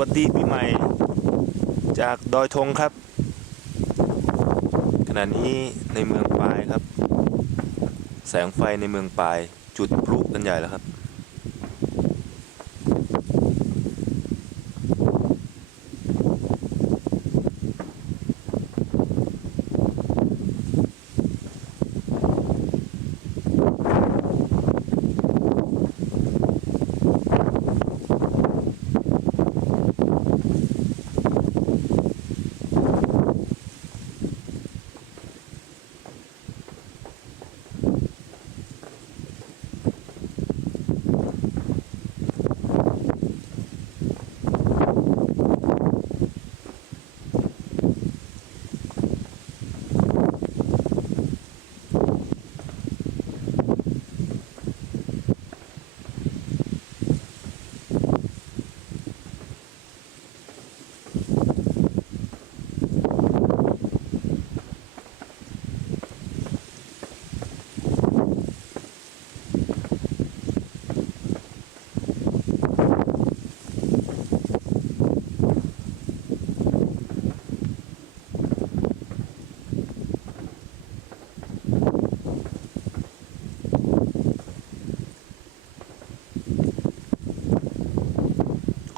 วัสดีปีใหม่ จากดอยธงครับ ขณะนี้ในเมืองปายครับ แสงไฟในเมืองปาย จุดพลุกันใหญ่แล้วครับ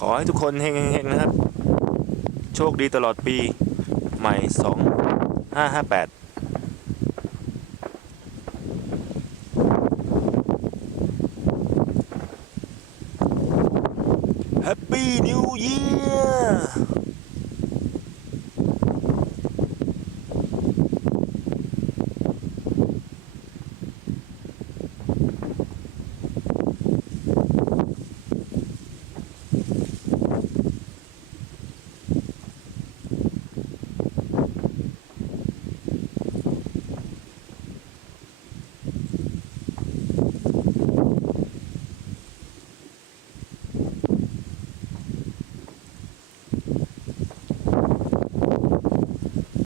ขอให้ทุกคนเฮงๆนะครับ โชคดีตลอดปีใหม่ 2558 Happy New Year